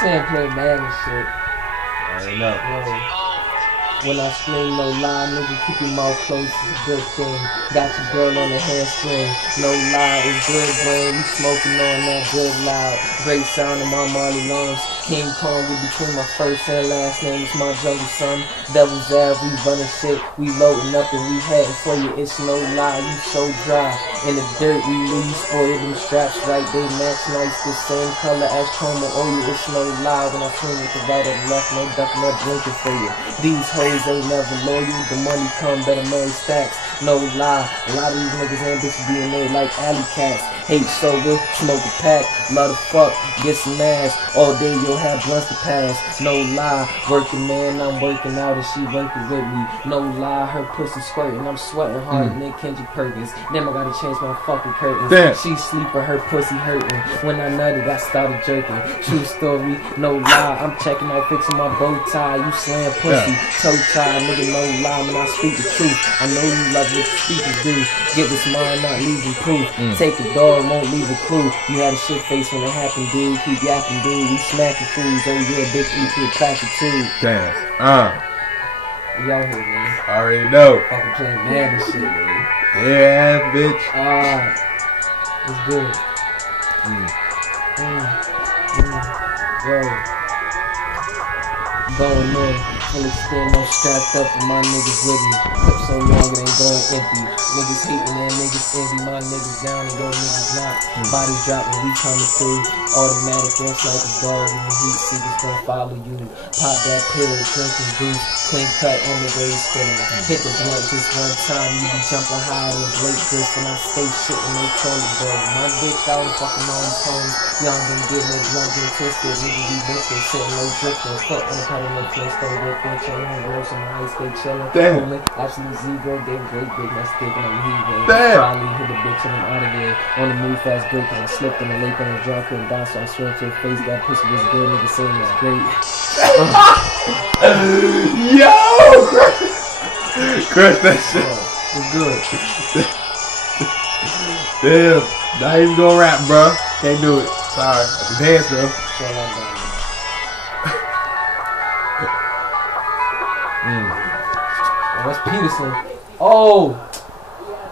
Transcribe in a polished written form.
saying play mad and shit. I already know. When I scream, no lie, nigga, keep your mouth closed, it's a good thing. Got your girl on the handspring, no lie, it's good brain. We smoking on that good loud, great sound in my Marley lungs. King Kong in between my first and last name, it's my jungle son. Devil's Ave, we running shit, we loading up and we heading for you. It's no lie, you so dry. In the dirt, we leave, spoil them straps right, they match nice, the same color as chroma oil. It's no lie when I swing with the right or the left, no ducking or drinking for you. These hoes ain't never loyal, the money come, better marry stacks. No lie, a lot of these niggas and bitches be in there like alley cats. Hate sober, smoke a pack, love to fuck, get some ass. All day you'll have blunts to pass. No lie, working man, I'm working out and she working with me. No lie, her pussy squirting, I'm sweating hard than Kendrick Perkins. Then I gotta change my fucking curtains. Damn. She sleeping, her pussy hurting. When I nutted, I started jerking. True story, no lie, I'm checking out fixing my bow tie. You slam pussy, toe tie, nigga, no lie, when I speak the truth. I know you love what you speakers do. Give us mine, not leaving proof. Take a dog, won't leave a clue. You had a shit face when it happened, dude. Keep yapping, dude. We smacking fools. Oh yeah, bitch, eat you a plastic too. Damn. We out here, man. Already know. Fucking playing mad and shit, man. Yeah, bitch. It's good. Yo. Going in, full extend, I'm strapped up and my niggas with me. Clip so long it ain't going empty. Niggas hating and niggas envy, my niggas down and go niggas not. Body drop when we coming through. Automatic and sniper dog in the heat, seekers gon' follow you. Pop that pill, drinking goose, clean cut on the way spinning. Hit the blunt just one time, you be jumping higher than Blake Griffin. I stay shitting, they call it though. My dick out fucking on his home. Young been getting it drunk and twisted, nigga be missing, sitting low drifting, foot on the cut. No place to work with, chilling, girls on the ice, they chilling. Damn. Absolute zero, they great big, my stick and I'm heaving. Probably hit the bitch and I'm out of there. On the move fast break, and I slipped in the lake on the drunk and bounce, so I swear to her face, that pussy was good, nigga saying it was great. Yo! Crush that shit. It's good. Damn. Now he's gonna rap, bro. Can't do it. Sorry. I can dance, though. What's Peterson? Oh!